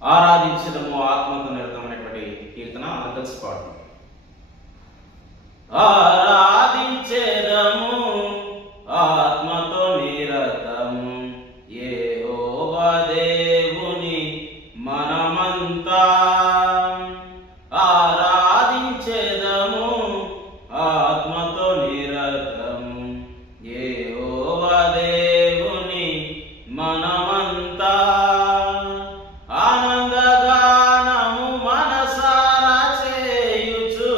ఆరాధించడము ఆత్మతో నిరతమైనటువంటి కీర్తన అందరూ కలిసి పాడుతాం. ఆరాధించెదము ఆత్మతో నిరతము యెహోవా దేవుని మనమంతా. ఆరాధించెదము ఆత్మతో నిరతము యెహోవా దేవుని మనమంతా. ఆనందగానము మనసారా చేయుచు,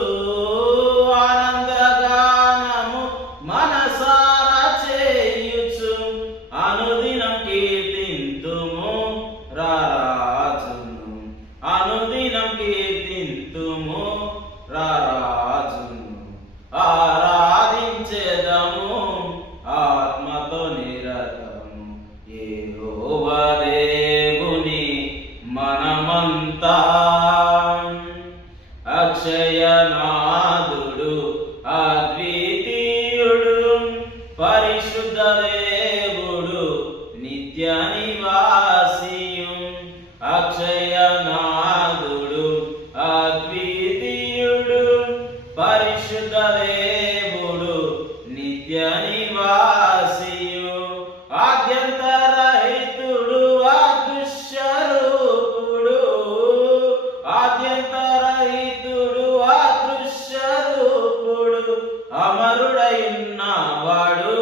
ఆనందగానము మనసారా చేయుచు, అనుదినం కీర్తింతుము రారాజును, అనుదినం కీర్తింతుము రారాజును. ఆరాధించెదము ఆత్మతో నిరతము యెహోవా దేవుని మనమంతా. అక్షయనాథుడు అద్వితీయుడు పరిశుద్ధ దేవుడు నిత్య నివాసియు. అక్షయనాథుడు అద్వితీయుడు పరిశుద్ధ దేవుడు నిత్య నివాసియు. ఆద్యంతరహితుడు అదృశ్యరూపుడు, ఆద్యంతరహితుడు అదృశ్యరూపుడు, అమరుడయున్నవాడు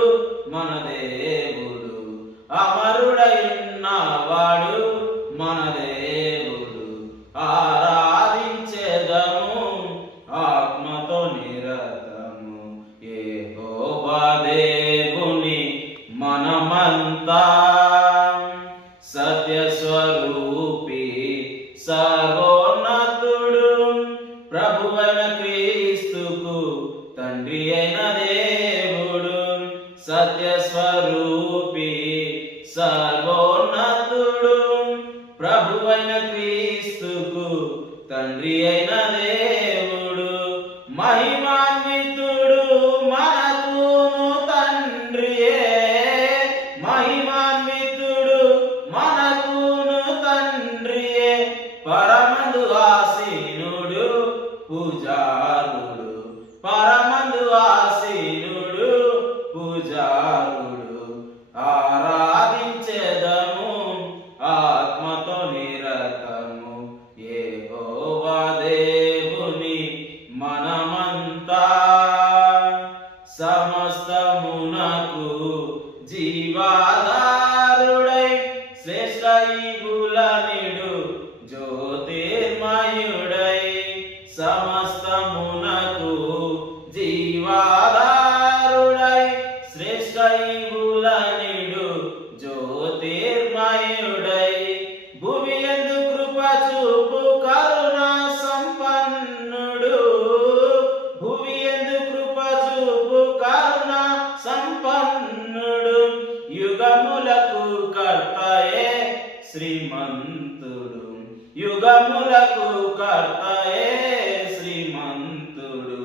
మన దేవుడు, అమరుడయున్నవాడు మన దేవుడు. ఆరాధించెదము ఆత్మతో నిరతము యెహోవా దేవుని మనమంతా. సత్యస్వరూపి సర్వోన్నతుడు ప్రభువైన క్రీస్తుకు తండ్రి అయిన దేవుడు. సత్యస్వరూపి సర్వోన్నతుడు ప్రభువైన క్రీస్తుకు తండ్రి అయిన దేవుడు. మహిమాన్వితుడు మనకును తండ్రియే, మహిమాన్వితుడు మనకును తండ్రియే. పరమందు ఆసీనుడు పూజారుడు, పరమందు ఆసీనుడు పూజారుడు. ఆరాధించెదము ఆత్మతో నిరతము యెహోవా దేవుని మనమంతా. సమస్తమునకు జీవాధారుడై శ్రేష్ఠ ఈగులనిడు జ్యోతిర్మయుడై. సమస్తమునకు జీవాధారుడై శ్రేష్ఠ ఈగులనిడు జ్యోతిర్మయుడై. భువియందు కృప చూపు కరుణా సంపన్నుడు, భువియందు కృప చూపు కరుణా సంపన్నుడు. యుగములకు కర్తయే శ్రీమంతుడు, యుగములకు కర్తయే శ్రీమంతుడు.